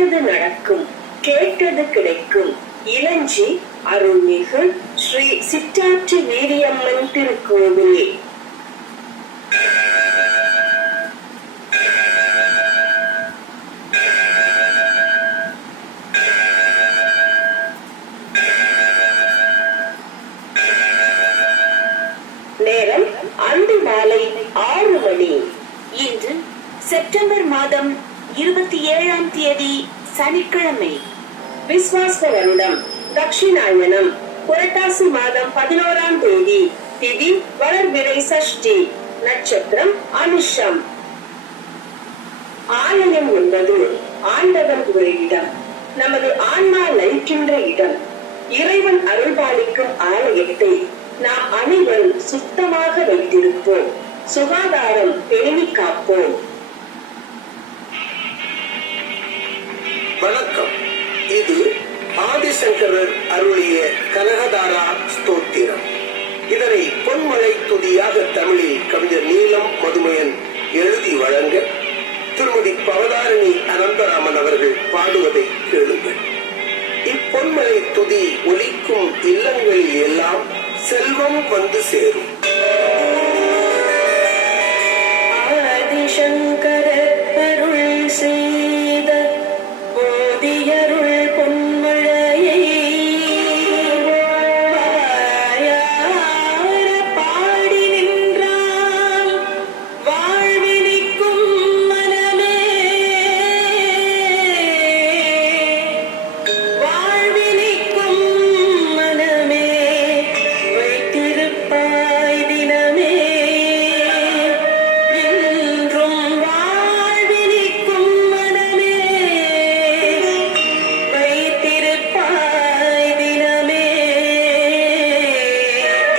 நினைத்தது நடக்கும், கேட்டது கிடைக்கும். இளஞ்சி அருள்மிகு ஸ்ரீ சிற்றாற்று வீரியம்மன் திருக்கோவில். நேரம் அன்று மாலை 6 மணி. இன்று செப்டம்பர் மாதம் 27ஆம் தேதி சனிக்கிழமை. விஸ்வாச வருடம் தட்சிணாயனம். புரட்டாசி மாதம் 11ஆம் தேதி. திதி வளர்பிறை சஷ்டி. நட்சத்திரம் அனுஷம். ஆலயம் என்பது ஆண்டவன் ஒரு இடம், நமது ஆன்மா லயிக்கின்ற இடம். இறைவன் அருள்பாலிக்கும் ஆலயத்தை நாம் அனைவரும் சுத்தமாக வைத்திருப்போம். சுகாதாரம் பேணி காப்போம். வணக்கம். இது ஆதிசங்கரர் அருளிய கனகதாரா ஸ்தோத்திரம். இதனை பொன்மழை துதியாக தமிழில் கவிஞர் நீலம் மதுமையன் எழுதி வழங்க திருமதி பவதாரணி அனந்தராமன் அவர்கள் பாடுவதை கேளுங்கள். இப்பொன்மழை துதி ஒலிக்கும் இல்லங்களில் எல்லாம் செல்வம் வந்து சேரும்.